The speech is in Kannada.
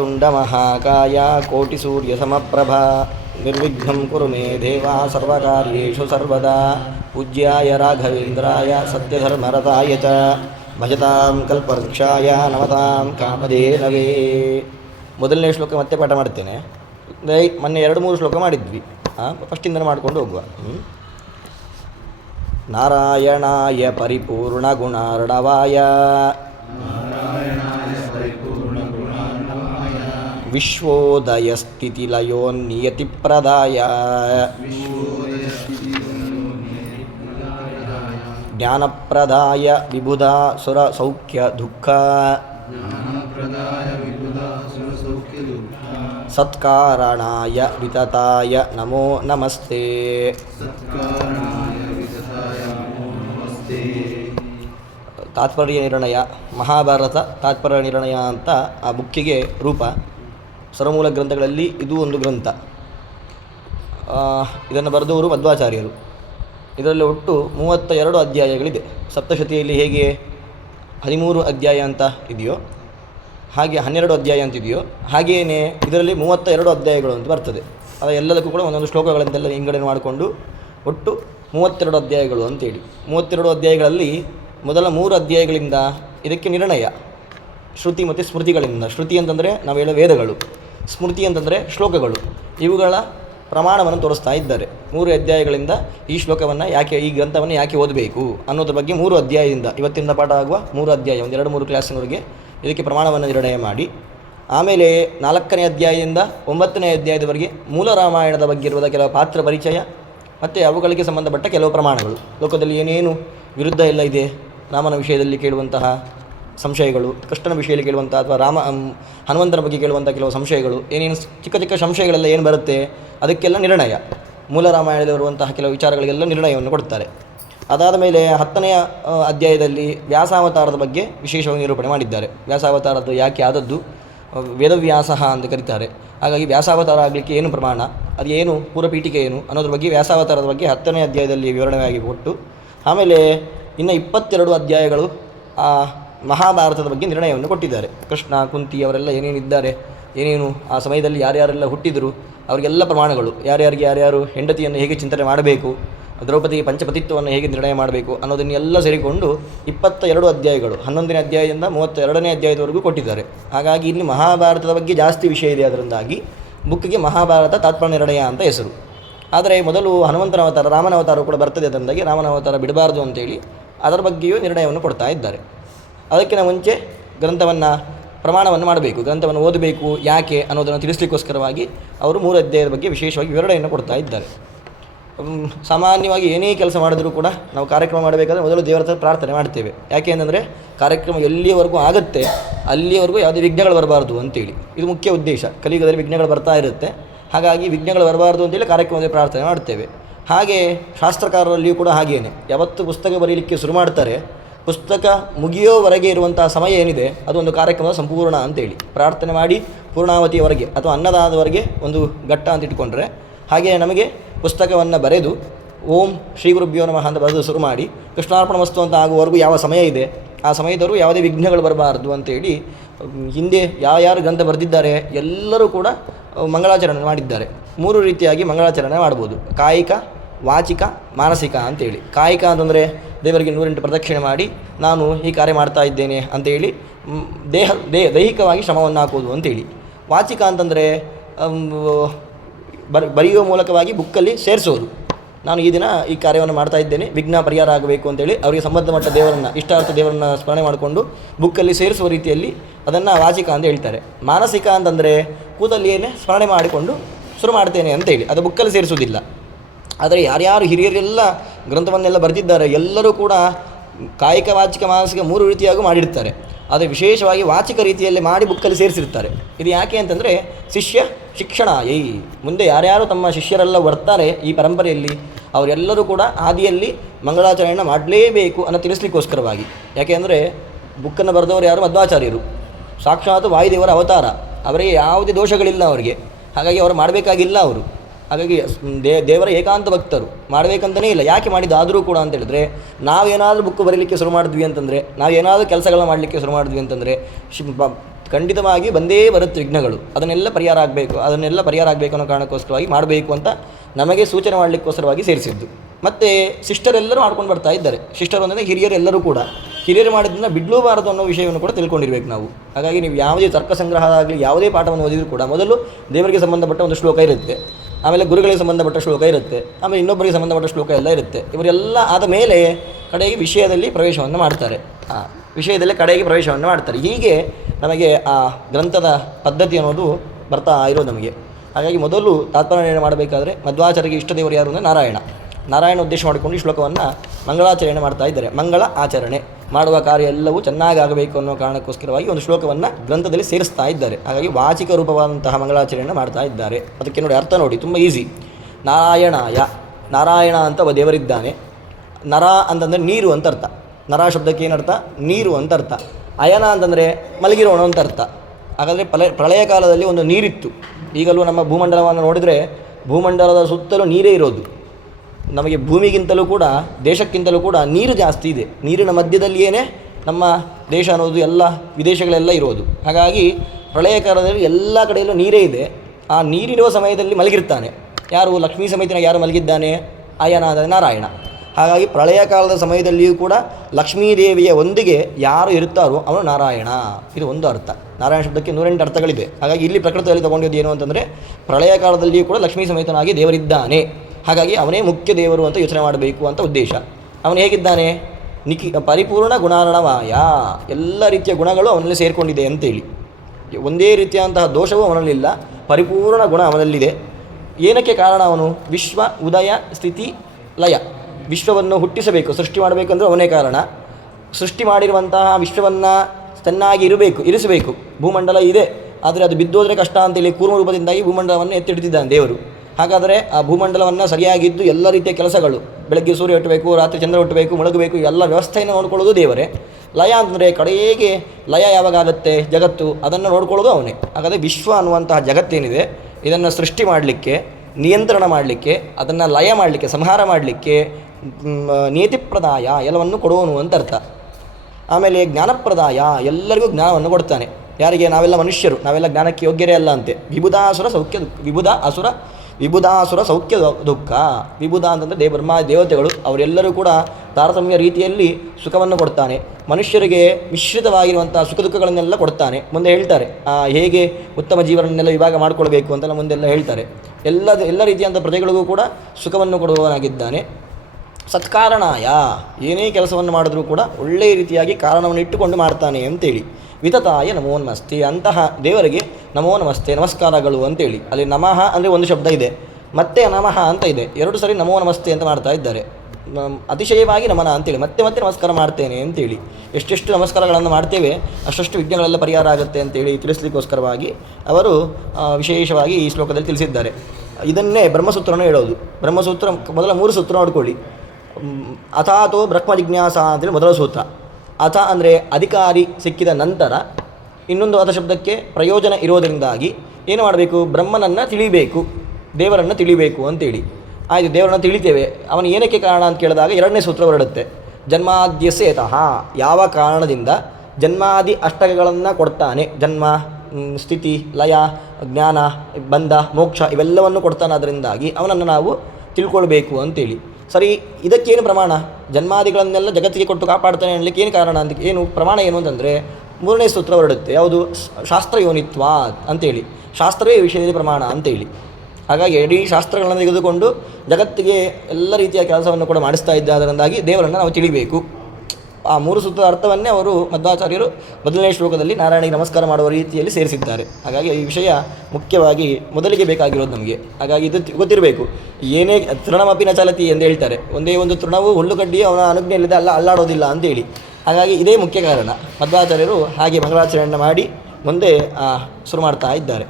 ವಕ್ರತುಂಡ ಮಹಾಕಾಯ ಕೋಟಿ ಸೂರ್ಯ ಸಮಪ್ರಭಾ ನಿರ್ವಿಘ್ನಂ ಕುರು ಮೇ ದೇವ ಸರ್ವಕಾರ್ಯೇಷು ಸರ್ವದಾ ಪೂಜ್ಯಾಯ ರಾಘವೇಂದ್ರಾಯ ಸತ್ಯಧರ್ಮರತಾಯ ಚ ಭಜತಾಂ ಕಲ್ಪವೃಕ್ಷಾಯ ನಮತಾಂ ಕಾಮಧೇನವೇ. ಮೊದಲನೇ ಶ್ಲೋಕ ಮತ್ತೆ ಪಾಠ ಮಾಡ್ತೇನೆ. ಮೊನ್ನೆ 2-3 ಶ್ಲೋಕ ಮಾಡಿದ್ವಿ. ಫಸ್ಟಿಂದ ಮಾಡಿಕೊಂಡು ಹೋಗುವ. ನಾರಾಯಣಾಯ ಪರಿಪೂರ್ಣ ಗುಣಾರ್ಣವಾಯ ವಿಶ್ವೋದಯ ಸ್ಥಿತಿ ಲಯೋನ್ನಿಯತಿ ಪ್ರದಾಯ ಜ್ಞಾನಪ್ರದಾಯ ವಿಬುಧಾ ಸುರ ಸೌಖ್ಯ ದುಃಖ ಸತ್ಕಾರಣಾಯ ವಿತತಾಯ ನಮೋ ನಮಸ್ತೆ. ತಾತ್ಪರ್ಯ ನಿರ್ಣಯ, ಮಹಾಭಾರತ ತಾತ್ಪರ್ಯ ನಿರ್ಣಯ ಅಂತ ಆ ಬುಕ್ಕಿಗೆ ರೂಪ. ಸರ್ವಮೂಲ ಗ್ರಂಥಗಳಲ್ಲಿ ಇದು ಒಂದು ಗ್ರಂಥ. ಇದನ್ನು ಬರೆದವರು ಮಧ್ವಾಚಾರ್ಯರು. ಇದರಲ್ಲಿ ಒಟ್ಟು 32 ಅಧ್ಯಾಯಗಳಿದೆ. ಸಪ್ತಶತಿಯಲ್ಲಿ ಹೇಗೆ 13 ಅಧ್ಯಾಯ ಅಂತ ಇದೆಯೋ ಹಾಗೆ 12 ಅಧ್ಯಾಯ ಅಂತಿದೆಯೋ ಹಾಗೆಯೇ ಇದರಲ್ಲಿ 32 ಅಧ್ಯಾಯಗಳು ಅಂತ ಬರ್ತದೆ. ಅದು ಎಲ್ಲದಕ್ಕೂ ಕೂಡ ಒಂದೊಂದು ಶ್ಲೋಕಗಳಂತೆಲ್ಲ ವಿಂಗಡಣೆ ಮಾಡಿಕೊಂಡು ಒಟ್ಟು 32 ಅಧ್ಯಾಯಗಳು ಅಂತೇಳಿ. 32 ಅಧ್ಯಾಯಗಳಲ್ಲಿ ಮೊದಲ 3 ಅಧ್ಯಾಯಗಳಿಂದ ಇದಕ್ಕೆ ನಿರ್ಣಯ ಶ್ರುತಿ ಮತ್ತು ಸ್ಮೃತಿಗಳಿಂದ. ಶ್ರುತಿ ಅಂತಂದರೆ ನಾವು ಹೇಳೋ ವೇದಗಳು, ಸ್ಮೃತಿ ಅಂತಂದರೆ ಶ್ಲೋಕಗಳು. ಇವುಗಳ ಪ್ರಮಾಣವನ್ನು ತೋರಿಸ್ತಾ ಇದ್ದಾರೆ. 3 ಅಧ್ಯಾಯಗಳಿಂದ ಈ ಶ್ಲೋಕವನ್ನು ಯಾಕೆ, ಈ ಗ್ರಂಥವನ್ನು ಯಾಕೆ ಓದಬೇಕು ಅನ್ನೋದ್ರ ಬಗ್ಗೆ 3 ಅಧ್ಯಾಯದಿಂದ ಇವತ್ತಿಂದ ಪಾಠ ಆಗುವ 3 ಅಧ್ಯಾಯ, ಒಂದು 2-3 ಕ್ಲಾಸಿನವರೆಗೆ ಇದಕ್ಕೆ ಪ್ರಮಾಣವನ್ನು ನಿರ್ಣಯ ಮಾಡಿ, ಆಮೇಲೆ 4ನೇ ಅಧ್ಯಾಯದಿಂದ 9ನೇ ಅಧ್ಯಾಯದವರೆಗೆ ಮೂಲ ರಾಮಾಯಣದ ಬಗ್ಗೆ ಇರುವ ಕೆಲವು ಪಾತ್ರ ಪರಿಚಯ ಮತ್ತು ಅವುಗಳಿಗೆ ಸಂಬಂಧಪಟ್ಟ ಕೆಲವು ಪ್ರಮಾಣಗಳು. ಲೋಕದಲ್ಲಿ ಏನೇನು ವಿರುದ್ಧ ಎಲ್ಲ ಇದೆ, ರಾಮನ ವಿಷಯದಲ್ಲಿ ಕೇಳುವಂತಹ ಸಂಶಯಗಳು, ಕೃಷ್ಣನ ವಿಷಯದಲ್ಲಿ ಕೇಳುವಂಥ ಅಥವಾ ಹನುಮಂತನ ಬಗ್ಗೆ ಕೇಳುವಂಥ ಕೆಲವು ಸಂಶಯಗಳು, ಏನೇನು ಚಿಕ್ಕ ಚಿಕ್ಕ ಸಂಶಯಗಳೆಲ್ಲ ಏನು ಬರುತ್ತೆ ಅದಕ್ಕೆಲ್ಲ ನಿರ್ಣಯ ಮೂಲ ರಾಮಾಯಣದಲ್ಲಿ ಬರುವಂತಹ ಕೆಲವು ವಿಚಾರಗಳಿಗೆಲ್ಲ ನಿರ್ಣಯವನ್ನು ಕೊಡ್ತಾರೆ. ಅದಾದ ಮೇಲೆ 10ನೇ ಅಧ್ಯಾಯದಲ್ಲಿ ವ್ಯಾಸಾವತಾರದ ಬಗ್ಗೆ ವಿಶೇಷವಾಗಿ ನಿರೂಪಣೆ ಮಾಡಿದ್ದಾರೆ. ವ್ಯಾಸಾವತಾರದ್ದು ಯಾಕೆ ಆದದ್ದು, ವೇದವ್ಯಾಸ ಅಂತ ಕರೀತಾರೆ. ಹಾಗಾಗಿ ವ್ಯಾಸಾವತಾರ ಆಗಲಿಕ್ಕೆ ಏನು ಪ್ರಮಾಣ, ಅದು ಏನು ಪೂರ್ವಪೀಠಿಕೆ ಏನು ಅನ್ನೋದ್ರ ಬಗ್ಗೆ ವ್ಯಾಸಾವತಾರದ ಬಗ್ಗೆ 10ನೇ ಅಧ್ಯಾಯದಲ್ಲಿ ವಿವರಣೆಯಾಗಿ ಕೊಟ್ಟು, ಆಮೇಲೆ ಇನ್ನು 22 ಅಧ್ಯಾಯಗಳು ಆ ಮಹಾಭಾರತದ ಬಗ್ಗೆ ನಿರ್ಣಯವನ್ನು ಕೊಟ್ಟಿದ್ದಾರೆ. ಕೃಷ್ಣ, ಕುಂತಿ ಅವರೆಲ್ಲ ಏನೇನಿದ್ದಾರೆ, ಏನೇನು ಆ ಸಮಯದಲ್ಲಿ ಯಾರ್ಯಾರೆಲ್ಲ ಹುಟ್ಟಿದರು, ಅವರಿಗೆಲ್ಲ ಪ್ರಮಾಣಗಳು, ಯಾರ್ಯಾರು ಹೆಂಡತಿಯನ್ನು ಹೇಗೆ ಚಿಂತನೆ ಮಾಡಬೇಕು, ದ್ರೌಪದಿ ಪಂಚಪತಿತ್ವವನ್ನು ಹೇಗೆ ನಿರ್ಣಯ ಮಾಡಬೇಕು ಅನ್ನೋದನ್ನೆಲ್ಲ ಸೇರಿಕೊಂಡು 22 ಅಧ್ಯಾಯಗಳು 11ನೇ ಅಧ್ಯಾಯದಿಂದ 32ನೇ ಅಧ್ಯಾಯದವರೆಗೂ ಕೊಟ್ಟಿದ್ದಾರೆ. ಹಾಗಾಗಿ ಇಲ್ಲಿ ಮಹಾಭಾರತದ ಬಗ್ಗೆ ಜಾಸ್ತಿ ವಿಷಯ ಇದೆ. ಅದರಿಂದಾಗಿ ಬುಕ್ಕಿಗೆ ಮಹಾಭಾರತ ತಾತ್ಪರ್ಯ ನಿರ್ಣಯ ಅಂತ ಹೆಸರು. ಆದರೆ ಮೊದಲು ಹನುಮಂತನ ಅವತಾರ, ರಾಮನ ಅವತಾರ ಕೂಡ ಬರ್ತದೆ. ಅದರಿಂದಾಗಿ ರಾಮನ ಅವತಾರ ಬಿಡಬಾರ್ದು ಅಂತೇಳಿ ಅದರ ಬಗ್ಗೆಯೂ ನಿರ್ಣಯವನ್ನು ಕೊಡ್ತಾ ಇದ್ದಾರೆ. ಅದಕ್ಕಿಂತ ಮುಂಚೆ ಗ್ರಂಥವನ್ನು ಪ್ರಮಾಣವನ್ನು ಮಾಡಬೇಕು, ಗ್ರಂಥವನ್ನು ಓದಬೇಕು ಯಾಕೆ ಅನ್ನೋದನ್ನು ತಿಳಿಸ್ಲಿಕ್ಕೋಸ್ಕರವಾಗಿ ಅವರು 3 ಅಧ್ಯಾಯದ ಬಗ್ಗೆ ವಿಶೇಷವಾಗಿ ವಿವರಣೆಯನ್ನು ಕೊಡ್ತಾ ಇದ್ದಾರೆ. ಸಾಮಾನ್ಯವಾಗಿ ಏನೇ ಕೆಲಸ ಮಾಡಿದ್ರೂ ಕೂಡ ನಾವು ಕಾರ್ಯಕ್ರಮ ಮಾಡಬೇಕಾದ್ರೆ ಮೊದಲು ದೇವರ ಹತ್ರ ಪ್ರಾರ್ಥನೆ ಮಾಡ್ತೇವೆ. ಯಾಕೆ ಅಂತಂದರೆ ಕಾರ್ಯಕ್ರಮ ಎಲ್ಲಿಯವರೆಗೂ ಆಗುತ್ತೆ ಅಲ್ಲಿಯವರೆಗೂ ಯಾವುದೇ ವಿಘ್ನಗಳು ಬರಬಾರ್ದು ಅಂತೇಳಿ. ಇದು ಮುಖ್ಯ ಉದ್ದೇಶ. ಕಲಿಯುಗದಲ್ಲಿ ವಿಘ್ನಗಳು ಬರ್ತಾ ಇರುತ್ತೆ. ಹಾಗಾಗಿ ವಿಘ್ನಗಳು ಬರಬಾರ್ದು ಅಂತೇಳಿ ಕಾರ್ಯಕ್ರಮದಲ್ಲಿ ಪ್ರಾರ್ಥನೆ ಮಾಡ್ತೇವೆ. ಹಾಗೆ ಶಾಸ್ತ್ರಕಾರರಲ್ಲಿಯೂ ಕೂಡ ಹಾಗೇನೆ. ಯಾವತ್ತು ಪುಸ್ತಕ ಬರೀಲಿಕ್ಕೆ ಶುರು ಮಾಡ್ತಾರೆ, ಪುಸ್ತಕ ಮುಗಿಯೋವರೆಗೆ ಇರುವಂತಹ ಸಮಯ ಏನಿದೆ ಅದೊಂದು ಕಾರ್ಯಕ್ರಮದ ಸಂಪೂರ್ಣ ಅಂತೇಳಿ ಪ್ರಾರ್ಥನೆ ಮಾಡಿ ಪೂರ್ಣಾವತಿಯವರೆಗೆ ಅಥವಾ ಅನ್ನದಾನದವರೆಗೆ ಒಂದು ಘಟ್ಟ ಅಂತ ಇಟ್ಕೊಂಡ್ರೆ, ಹಾಗೆ ನಮಗೆ ಪುಸ್ತಕವನ್ನು ಬರೆದು ಓಂ ಶ್ರೀ ಗುರುಭ್ಯೋ ನಮಃ ಅಂತ ಬರೆದು ಶುರು ಮಾಡಿ ಕೃಷ್ಣಾರ್ಪಣ ವಸ್ತು ಅಂತ ಆಗುವವರೆಗೂ ಯಾವ ಸಮಯ ಇದೆ ಆ ಸಮಯದವರೆಗೂ ಯಾವುದೇ ವಿಘ್ನಗಳು ಬರಬಾರ್ದು ಅಂತೇಳಿ ಹಿಂದೆ ಯಾರು ಗ್ರಂಥ ಬರೆದಿದ್ದಾರೆ ಎಲ್ಲರೂ ಕೂಡ ಮಂಗಳಾಚರಣೆ ಮಾಡಿದ್ದಾರೆ. 3 ರೀತಿಯಾಗಿ ಮಂಗಳಾಚರಣೆ ಮಾಡ್ಬೋದು: ಕಾಯಿಕ, ವಾಚಿಕ, ಮಾನಸಿಕ ಅಂತೇಳಿ. ಕಾಯಿಕ ಅಂತಂದರೆ ದೇವರಿಗೆ 108 ಪ್ರದಕ್ಷಿಣೆ ಮಾಡಿ ನಾನು ಈ ಕಾರ್ಯ ಮಾಡ್ತಾ ಇದ್ದೇನೆ ಅಂತೇಳಿ ದೈಹಿಕವಾಗಿ ಶ್ರಮವನ್ನು ಹಾಕೋದು ಅಂತೇಳಿ. ವಾಚಿಕ ಅಂತಂದರೆ ಬರೆಯುವ ಮೂಲಕವಾಗಿ ಬುಕ್ಕಲ್ಲಿ ಸೇರಿಸೋದು. ನಾನು ಈ ದಿನ ಈ ಕಾರ್ಯವನ್ನು ಮಾಡ್ತಾ ಇದ್ದೇನೆ, ವಿಘ್ನ ಪರಿಹಾರ ಆಗಬೇಕು ಅಂತೇಳಿ ಅವರಿಗೆ ಸಂಬಂಧಪಟ್ಟ ದೇವರನ್ನು, ಇಷ್ಟಾರ್ಥ ದೇವರನ್ನು ಸ್ಮರಣೆ ಮಾಡಿಕೊಂಡು ಬುಕ್ಕಲ್ಲಿ ಸೇರಿಸುವ ರೀತಿಯಲ್ಲಿ ಅದನ್ನು ವಾಚಿಕ ಅಂತ ಹೇಳ್ತಾರೆ. ಮಾನಸಿಕ ಅಂತಂದರೆ ಕೂದಲಿಯೇ ಸ್ಮರಣೆ ಮಾಡಿಕೊಂಡು ಶುರು ಮಾಡ್ತೇನೆ ಅಂತೇಳಿ, ಅದು ಬುಕ್ಕಲ್ಲಿ ಸೇರಿಸುವುದಿಲ್ಲ. ಆದರೆ ಯಾರ್ಯಾರು ಹಿರಿಯರೆಲ್ಲ ಗ್ರಂಥವನ್ನೆಲ್ಲ ಬರೆದಿದ್ದಾರೆ ಎಲ್ಲರೂ ಕೂಡ ಕಾಯಿಕ, ವಾಚಿಕ, ಮಾನಸಿಕ 3 ರೀತಿಯಾಗೂ ಮಾಡಿರ್ತಾರೆ. ಆದರೆ ವಿಶೇಷವಾಗಿ ವಾಚಿಕ ರೀತಿಯಲ್ಲಿ ಮಾಡಿ ಬುಕ್ಕಲ್ಲಿ ಸೇರಿಸಿರ್ತಾರೆ. ಇದು ಯಾಕೆ ಅಂತಂದರೆ ಶಿಷ್ಯ ಶಿಕ್ಷಣ, ಮುಂದೆ ಯಾರ್ಯಾರು ತಮ್ಮ ಶಿಷ್ಯರೆಲ್ಲ ಬರ್ತಾರೆ ಈ ಪರಂಪರೆಯಲ್ಲಿ ಅವರೆಲ್ಲರೂ ಕೂಡ ಆದಿಯಲ್ಲಿ ಮಂಗಳಾಚರಣೆಯನ್ನು ಮಾಡಲೇಬೇಕು ಅನ್ನೋ ತಿಳಿಸ್ಲಿಕ್ಕೋಸ್ಕರವಾಗಿ. ಯಾಕೆ ಅಂದರೆ ಬುಕ್ಕನ್ನು ಬರೆದವರು ಯಾರು? ಮಧ್ವಾಚಾರ್ಯರು, ಸಾಕ್ಷಾತ್ ವಾಯುದೇವರ ಅವತಾರ. ಅವರಿಗೆ ಯಾವುದೇ ದೋಷಗಳಿಲ್ಲ ಅವರಿಗೆ. ಹಾಗಾಗಿ ಅವರು ಮಾಡಬೇಕಾಗಿಲ್ಲ ಅವರು. ಹಾಗಾಗಿ ದೇವರ ಏಕಾಂತ ಭಕ್ತರು, ಮಾಡಬೇಕಂತಲೇ ಇಲ್ಲ. ಯಾಕೆ ಮಾಡಿದ್ದು ಆದರೂ ಕೂಡ ಅಂತ ಹೇಳಿದ್ರೆ, ನಾವೇನಾದರೂ ಬುಕ್ ಬರೀಲಿಕ್ಕೆ ಶುರು ಮಾಡಿದ್ವಿ ಅಂತಂದರೆ, ನಾವೇನಾದರೂ ಕೆಲಸಗಳನ್ನ ಮಾಡಲಿಕ್ಕೆ ಶುರು ಮಾಡಿದ್ವಿ ಅಂತಂದರೆ ಖಂಡಿತವಾಗಿ ಬಂದೇ ಬರುತ್ತೆ ವಿಘ್ನಗಳು. ಅದನ್ನೆಲ್ಲ ಪರಿಹಾರ ಆಗಬೇಕು ಅನ್ನೋ ಕಾರಣಕ್ಕೋಸ್ಕರವಾಗಿ ಮಾಡಬೇಕು ಅಂತ ನಮಗೆ ಸೂಚನೆ ಮಾಡಲಿಕ್ಕೋಸ್ಕರವಾಗಿ ಸೇರಿಸಿದ್ದು. ಮತ್ತು ಸಿಸ್ಟರೆಲ್ಲರೂ ಮಾಡ್ಕೊಂಡು ಬರ್ತಾ ಇದ್ದಾರೆ. ಸಿಸ್ಟರ್ ಅಂದರೆ ಹಿರಿಯರೆಲ್ಲರೂ ಕೂಡ ಹಿರಿಯರು ಮಾಡಿದ್ದನ್ನು ಬಿಡಲೂಬಾರದು ಅನ್ನೋ ವಿಷಯವನ್ನು ಕೂಡ ತಿಳ್ಕೊಂಡಿರ್ಬೇಕು ನಾವು. ಹಾಗಾಗಿ ನೀವು ಯಾವುದೇ ತರ್ಕ ಸಂಗ್ರಹ ಆಗಲಿ ಯಾವುದೇ ಪಾಠವನ್ನು ಓದಿದರೂ ಕೂಡ ಮೊದಲು ದೇವರಿಗೆ ಸಂಬಂಧಪಟ್ಟ ಒಂದು ಶ್ಲೋಕ ಇರುತ್ತೆ, ಆಮೇಲೆ ಗುರುಗಳಿಗೆ ಸಂಬಂಧಪಟ್ಟ ಶ್ಲೋಕ ಇರುತ್ತೆ, ಆಮೇಲೆ ಇನ್ನೊಬ್ಬರಿಗೆ ಸಂಬಂಧಪಟ್ಟ ಶ್ಲೋಕ ಎಲ್ಲ ಇರುತ್ತೆ. ಇವರೆಲ್ಲ ಆದ ಮೇಲೆ ಕಡೆಗೆ ವಿಷಯದಲ್ಲಿ ಪ್ರವೇಶವನ್ನು ಮಾಡ್ತಾರೆ. ವಿಷಯದಲ್ಲಿ ಕಡೆಗೆ ಪ್ರವೇಶವನ್ನು ಮಾಡ್ತಾರೆ. ಹೀಗೆ ನಮಗೆ ಆ ಗ್ರಂಥದ ಪದ್ಧತಿ ಅನ್ನೋದು ಬರ್ತಾ ಇರೋದು ನಮಗೆ. ಹಾಗಾಗಿ ಮೊದಲು ತಾತ್ಪರ್ಯ ಮಾಡಬೇಕಾದ್ರೆ ಮಧ್ವಾಚಾರ್ಯರಿಗೆ ಇಷ್ಟ ದೇವರು ಯಾರು ಅಂದರೆ ನಾರಾಯಣ ಉದ್ದೇಶ ಮಾಡಿಕೊಂಡು ಈ ಶ್ಲೋಕವನ್ನು ಮಂಗಳಾಚರಣೆ ಮಾಡ್ತಾ ಇದ್ದಾರೆ. ಮಂಗಳ ಆಚರಣೆ ಮಾಡುವ ಕಾರ್ಯ ಎಲ್ಲವೂ ಚೆನ್ನಾಗಾಗಬೇಕು ಅನ್ನೋ ಕಾರಣಕ್ಕೋಸ್ಕರವಾಗಿ ಒಂದು ಶ್ಲೋಕವನ್ನು ಗ್ರಂಥದಲ್ಲಿ ಸೇರಿಸ್ತಾ ಇದ್ದಾರೆ. ಹಾಗಾಗಿ ವಾಚಿಕ ರೂಪವಾದಂತಹ ಮಂಗಳಾಚರಣೆಯನ್ನು ಮಾಡ್ತಾ ಇದ್ದಾರೆ. ಅದಕ್ಕೆ ನೋಡಿ ಅರ್ಥ ನೋಡಿ, ತುಂಬ ಈಸಿ. ನಾರಾಯಣ ಅಂತ ಒಬ್ಬ ದೇವರಿದ್ದಾನೆ. ನರ ಅಂತಂದರೆ ನೀರು ಅಂತ ಅರ್ಥ. ನರ ಶಬ್ದಕ್ಕೆ ಏನರ್ಥ? ನೀರು ಅಂತ ಅರ್ಥ. ಅಯನ ಅಂತಂದರೆ ಮಲಗಿರೋಣ ಅಂತ ಅರ್ಥ. ಹಾಗಾದರೆ ಪ್ರಳಯ ಕಾಲದಲ್ಲಿ ಒಂದು ನೀರಿತ್ತು. ಈಗಲೂ ನಮ್ಮ ಭೂಮಂಡಲವನ್ನು ನೋಡಿದರೆ ಭೂಮಂಡಲದ ಸುತ್ತಲೂ ನೀರೇ ಇರೋದು. ನಮಗೆ ಭೂಮಿಗಿಂತಲೂ ಕೂಡ ದೇಶಕ್ಕಿಂತಲೂ ಕೂಡ ನೀರು ಜಾಸ್ತಿ ಇದೆ. ನೀರಿನ ಮಧ್ಯದಲ್ಲಿಯೇ ನಮ್ಮ ದೇಶ ಅನ್ನೋದು, ಎಲ್ಲ ವಿದೇಶಗಳೆಲ್ಲ ಇರೋದು. ಹಾಗಾಗಿ ಪ್ರಳಯ ಕಾಲದಲ್ಲಿ ಎಲ್ಲ ಕಡೆಯಲ್ಲೂ ನೀರೇ ಇದೆ. ಆ ನೀರಿರುವ ಸಮಯದಲ್ಲಿ ಮಲಗಿರ್ತಾನೆ ಯಾರು? ಲಕ್ಷ್ಮೀ ಸಮೇತನ ಯಾರು ಮಲಗಿದ್ದಾನೆ? ಅಯನ ಅಂದರೆ ನಾರಾಯಣ. ಹಾಗಾಗಿ ಪ್ರಳಯ ಕಾಲದ ಸಮಯದಲ್ಲಿಯೂ ಕೂಡ ಲಕ್ಷ್ಮೀದೇವಿಯ ಒಂದಿಗೆ ಯಾರು ಇರುತ್ತಾರೋ ಅವನು ನಾರಾಯಣ. ಇದು ಒಂದು ಅರ್ಥ. ನಾರಾಯಣ ಶಬ್ದಕ್ಕೆ 108 ಅರ್ಥಗಳಿವೆ. ಹಾಗಾಗಿ ಇಲ್ಲಿ ಪ್ರಕೃತದಲ್ಲಿ ತಗೊಂಡಿದ್ದು ಏನು ಅಂತಂದರೆ ಪ್ರಳಯ ಕಾಲದಲ್ಲಿಯೂ ಕೂಡ ಲಕ್ಷ್ಮೀ ಸಮೇತನಾಗಿ ದೇವರಿದ್ದಾನೆ. ಹಾಗಾಗಿ ಅವನೇ ಮುಖ್ಯ ದೇವರು ಅಂತ ಯೋಚನೆ ಮಾಡಬೇಕು ಅಂತ ಉದ್ದೇಶ. ಅವನು ಹೇಗಿದ್ದಾನೆ? ಪರಿಪೂರ್ಣ ಗುಣಾರ್ಣವಾಯ, ಎಲ್ಲ ರೀತಿಯ ಗುಣಗಳು ಅವನಲ್ಲಿ ಸೇರಿಕೊಂಡಿದೆ ಅಂತೇಳಿ. ಒಂದೇ ರೀತಿಯಾದಂತಹ ದೋಷವೂ ಅವನಲ್ಲಿಲ್ಲ, ಪರಿಪೂರ್ಣ ಗುಣ ಅವನಲ್ಲಿದೆ. ಏನಕ್ಕೆ ಕಾರಣ? ಅವನು ವಿಶ್ವ ಉದಯ ಸ್ಥಿತಿ ಲಯ. ವಿಶ್ವವನ್ನು ಹುಟ್ಟಿಸಬೇಕು, ಸೃಷ್ಟಿ ಮಾಡಬೇಕಂದ್ರೆ ಅವನೇ ಕಾರಣ. ಸೃಷ್ಟಿ ಮಾಡಿರುವಂತಹ ವಿಶ್ವವನ್ನು ಚೆನ್ನಾಗಿ ಇರಿಸಬೇಕು. ಭೂಮಂಡಲ ಇದೆ, ಆದರೆ ಅದು ಬಿದ್ದೋದ್ರೆ ಕಷ್ಟ ಅಂತೇಳಿ ಕೂರ್ಮ ರೂಪದಿಂದಾಗಿ ಭೂಮಂಡಲವನ್ನು ಎತ್ತಿಡ್ತಿದ್ದಾನೆ ದೇವರು. ಹಾಗಾದರೆ ಆ ಭೂಮಂಡಲವನ್ನು ಸರಿಯಾಗಿದ್ದು ಎಲ್ಲ ರೀತಿಯ ಕೆಲಸಗಳು, ಬೆಳಗ್ಗೆ ಸೂರ್ಯ ಹುಟ್ಟಬೇಕು, ರಾತ್ರಿ ಚಂದ್ರ ಹುಟ್ಟಬೇಕು, ಮುಳುಗಬೇಕು, ಎಲ್ಲ ವ್ಯವಸ್ಥೆಯನ್ನು ನೋಡ್ಕೊಳ್ಳೋದು ದೇವರೇ. ಲಯ ಅಂದರೆ ಕಡೆಗೆ ಲಯ ಯಾವಾಗ ಆಗುತ್ತೆ ಜಗತ್ತು, ಅದನ್ನು ನೋಡ್ಕೊಳ್ಳೋದು ಅವನೇ. ಹಾಗಾದರೆ ವಿಶ್ವ ಅನ್ನುವಂತಹ ಜಗತ್ತೇನಿದೆ ಇದನ್ನು ಸೃಷ್ಟಿ ಮಾಡಲಿಕ್ಕೆ, ನಿಯಂತ್ರಣ ಮಾಡಲಿಕ್ಕೆ, ಅದನ್ನು ಲಯ ಮಾಡಲಿಕ್ಕೆ, ಸಂಹಾರ ಮಾಡಲಿಕ್ಕೆ ನೀತಿಪ್ರದಾಯ ಎಲ್ಲವನ್ನು ಕೊಡುವನು ಅಂತ ಅರ್ಥ. ಆಮೇಲೆ ಜ್ಞಾನಪ್ರದಾಯ, ಎಲ್ಲರಿಗೂ ಜ್ಞಾನವನ್ನು ಕೊಡ್ತಾನೆ. ಯಾರಿಗೆ? ನಾವೆಲ್ಲ ಮನುಷ್ಯರು, ನಾವೆಲ್ಲ ಜ್ಞಾನಕ್ಕೆ ಯೋಗ್ಯರೇ ಅಲ್ಲ ಅಂತೆ. ವಿಬುಧಾಸುರ ಸೌಖ್ಯ ದುಃಖ. ವಿಬುಧ ಅಂತಂದರೆ ದೇವತೆಗಳು, ಅವರೆಲ್ಲರೂ ಕೂಡ ತಾರತಮ್ಯ ರೀತಿಯಲ್ಲಿ ಸುಖವನ್ನು ಕೊಡ್ತಾನೆ. ಮನುಷ್ಯರಿಗೆ ಮಿಶ್ರಿತವಾಗಿರುವಂಥ ಸುಖ ದುಃಖಗಳನ್ನೆಲ್ಲ ಕೊಡ್ತಾನೆ. ಮುಂದೆ ಹೇಳ್ತಾರೆ ಹೇಗೆ ಉತ್ತಮ ಜೀವನನ್ನೆಲ್ಲ ವಿಭಾಗ ಮಾಡಿಕೊಳ್ಬೇಕು ಅಂತೆಲ್ಲ ಮುಂದೆಲ್ಲ ಹೇಳ್ತಾರೆ. ಎಲ್ಲ ರೀತಿಯಾದಂಥ ಪ್ರಜೆಗಳಿಗೂ ಕೂಡ ಸುಖವನ್ನು ಕೊಡುವವನಾಗಿದ್ದಾನೆ. ಸತ್ಕಾರಣಾಯ, ಏನೇ ಕೆಲಸವನ್ನು ಮಾಡಿದ್ರೂ ಕೂಡ ಒಳ್ಳೆಯ ರೀತಿಯಾಗಿ ಕಾರಣವನ್ನು ಇಟ್ಟುಕೊಂಡು ಮಾಡ್ತಾನೆ ಅಂತೇಳಿ. ವಿತತಾಯ ನಮೋ ನಮಸ್ತೆ, ಅಂತಹ ದೇವರಿಗೆ ನಮೋ ನಮಸ್ತೆ, ನಮಸ್ಕಾರಗಳು ಅಂತೇಳಿ. ಅಲ್ಲಿ ನಮಃ ಅಂದರೆ ಒಂದು ಶಬ್ದ ಇದೆ, ಮತ್ತೆ ನಮಃ ಅಂತ ಇದೆ, 2 ಸರಿ ನಮೋ ನಮಸ್ತೆ ಅಂತ ಮಾಡ್ತಾ ಇದ್ದಾರೆ. ಅತಿಶಯವಾಗಿ ನಮನ ಅಂತೇಳಿ ಮತ್ತೆ ನಮಸ್ಕಾರ ಮಾಡ್ತೇನೆ ಅಂತೇಳಿ. ಎಷ್ಟೆಷ್ಟು ನಮಸ್ಕಾರಗಳನ್ನು ಮಾಡ್ತೇವೆ ಅಷ್ಟು ವಿಘ್ನಗಳೆಲ್ಲ ಪರಿಹಾರ ಆಗುತ್ತೆ ಅಂತೇಳಿ ತಿಳಿಸ್ಲಿಕ್ಕೋಸ್ಕರವಾಗಿ ಅವರು ವಿಶೇಷವಾಗಿ ಈ ಶ್ಲೋಕದಲ್ಲಿ ತಿಳಿಸಿದ್ದಾರೆ. ಇದನ್ನೇ ಬ್ರಹ್ಮಸೂತ್ರನೂ ಹೇಳೋದು. ಬ್ರಹ್ಮಸೂತ್ರ ಮೊದಲ 3 ಸೂತ್ರ ನೋಡ್ಕೊಳ್ಳಿ. ಅಥಾತೋ ಬ್ರಹ್ಮ ಜಿಜ್ಞಾಸ ಅಂತೇಳಿ ಮೊದಲ ಸೂತ್ರ. ಅಥ ಅಂದರೆ ಅಧಿಕಾರಿ ಸಿಕ್ಕಿದ ನಂತರ, ಇನ್ನೊಂದು ಅಥ ಶಬ್ದಕ್ಕೆ ಪ್ರಯೋಜನ ಇರೋದರಿಂದಾಗಿ ಏನು ಮಾಡಬೇಕು? ಬ್ರಹ್ಮನನ್ನು ತಿಳಿಬೇಕು, ದೇವರನ್ನು ತಿಳಿಬೇಕು ಅಂತೇಳಿ. ಆಯಿತು, ದೇವರನ್ನು ತಿಳಿತೇವೆ, ಅವನು ಏನಕ್ಕೆ ಕಾರಣ ಅಂತ ಕೇಳಿದಾಗ 2ನೇ ಸೂತ್ರ ಹೊರಡುತ್ತೆ. ಜನ್ಮಾದ್ಯಸೇತಃ, ಯಾವ ಕಾರಣದಿಂದ ಜನ್ಮಾದಿ ಅಷ್ಟಕಗಳನ್ನು ಕೊಡ್ತಾನೆ, ಜನ್ಮ ಸ್ಥಿತಿ ಲಯ ಜ್ಞಾನ ಬಂಧ ಮೋಕ್ಷ ಇವೆಲ್ಲವನ್ನು ಕೊಡ್ತಾನೆ. ಅದರಿಂದಾಗಿ ಅವನನ್ನು ನಾವು ತಿಳ್ಕೊಳ್ಬೇಕು ಅಂತೇಳಿ. ಸರಿ, ಇದಕ್ಕೇನು ಪ್ರಮಾಣ? ಜನ್ಮಾದಿಗಳನ್ನೆಲ್ಲ ಜಗತ್ತಿಗೆ ಕೊಟ್ಟು ಕಾಪಾಡ್ತಾನೆ ಅನ್ನಲಿಕ್ಕೆ ಏನು ಕಾರಣ ಅಂತ, ಏನು ಪ್ರಮಾಣ ಏನು ಅಂತಂದರೆ 3ನೇ ಸೂತ್ರ ಹೊರಡುತ್ತೆ. ಯಾವುದು? ಶಾಸ್ತ್ರಯೋನಿತ್ವ ಅಂತೇಳಿ. ಶಾಸ್ತ್ರವೇ ಈ ವಿಷಯದಲ್ಲಿ ಪ್ರಮಾಣ ಅಂತೇಳಿ. ಹಾಗಾಗಿ ಇಡೀ ಶಾಸ್ತ್ರಗಳನ್ನು ತೆಗೆದುಕೊಂಡು ಜಗತ್ತಿಗೆ ಎಲ್ಲ ರೀತಿಯ ಕೆಲಸವನ್ನು ಕೂಡ ಮಾಡಿಸ್ತಾ ಇದ್ದಾದರಿಂದಾಗಿ ದೇವರನ್ನು ನಾವು ತಿಳಿಬೇಕು. ಆ 3 ಸೂತ್ರದ ಅರ್ಥವನ್ನೇ ಅವರು ಮಧ್ವಾಚಾರ್ಯರು ಮೊದಲನೇ ಶ್ಲೋಕದಲ್ಲಿ ನಾರಾಯಣಿಗೆ ನಮಸ್ಕಾರ ಮಾಡುವ ರೀತಿಯಲ್ಲಿ ಸೇರಿಸಿದ್ದಾರೆ. ಹಾಗಾಗಿ ಈ ವಿಷಯ ಮುಖ್ಯವಾಗಿ ಮೊದಲಿಗೆ ಬೇಕಾಗಿರೋದು ನಮಗೆ. ಹಾಗಾಗಿ ಇದು ಗೊತ್ತಿರಬೇಕು. ಏನೇ ತೃಣಮಪಿ ನ ಚಲತಿ ಎಂದು ಹೇಳ್ತಾರೆ. ಒಂದೇ ಒಂದು ತೃಣವು ಹುಲ್ಲುಕಡ್ಡಿ ಅವನ ಅನುಜ್ಞೆಯಲ್ಲಿದೆ ಅಲ್ಲಾಡೋದಿಲ್ಲ ಅಂತೇಳಿ. ಹಾಗಾಗಿ ಇದೇ ಮುಖ್ಯ ಕಾರಣ. ಮಧ್ವಾಚಾರ್ಯರು ಹಾಗೆ ಮಂಗಳಾಚರಣೆಯನ್ನು ಮಾಡಿ ಮುಂದೆ ಶುರು ಮಾಡ್ತಾ ಇದ್ದಾರೆ.